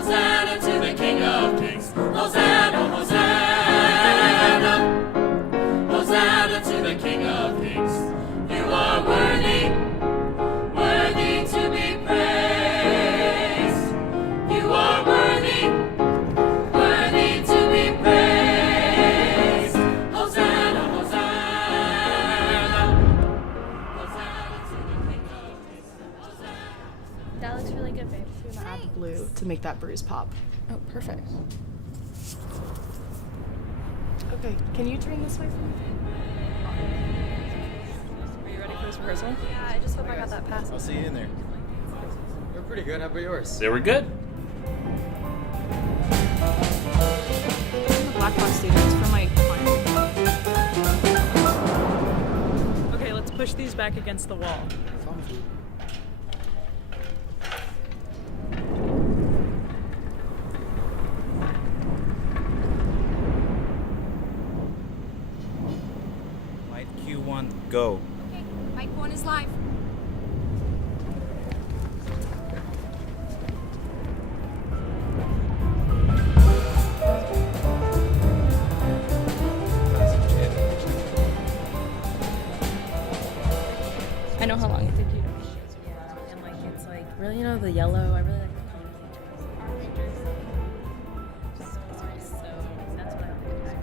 Hosanna to the King of Kings. Hosanna, Hosanna. Hosanna to the King of Kings. You are worthy, worthy to be praised. You are worthy, worthy to be praised. Hosanna, Hosanna. Hosanna to the King of Kings. Hosanna. That looks really good, babe. I'm gonna add the blue to make that bruise pop. Oh, perfect. Okay, can you turn this way for me? Are you ready for this rehearsal? Yeah, I just hope I got that pass. I'll see you in there. They're pretty good. How about yours? They were good. The black box students for my client. Okay, let's push these back against the wall. Mic Q1, go. Okay, mic 1 is live. I know how long it took you to Yeah, and like it's like really, you know, the yellow. I really like the color features. So that's what I like.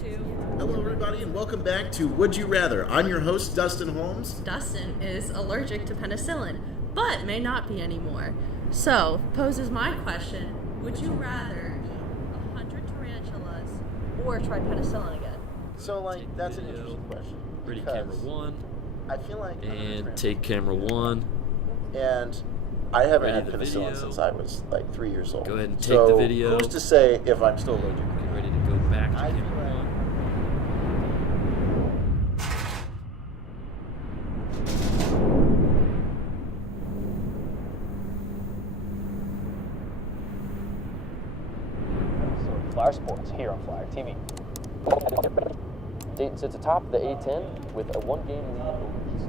2. Hello, everybody, and welcome back to Would You Rather. I'm your host, Dustin Holmes. Dustin is allergic to penicillin, but may not be anymore. So, poses my question, would you rather eat 100 tarantulas or try penicillin again? So, that's an interesting question. Ready because camera 1. I feel like And take camera 1. And I haven't Ready had the penicillin video. since I was 3 years old. Go ahead and take so the video. Who's to say if I'm still allergic? Get ready to go back to I feel camera like- 1. Flyer Sports here on Flyer TV. Dayton sits atop the A10 with a 1-game lead over East.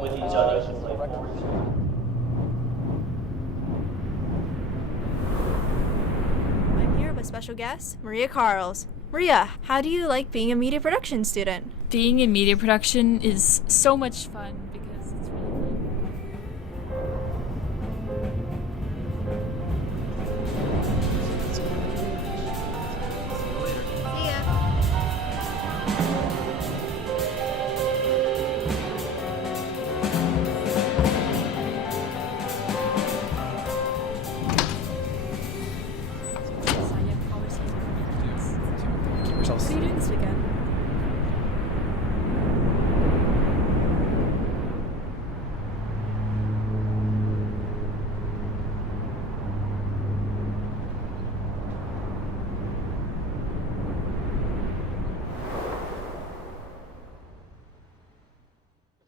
With each other. I'm here with special guest, Maria Carls. Maria, how do you like being a media production student? Being in media production is so much fun.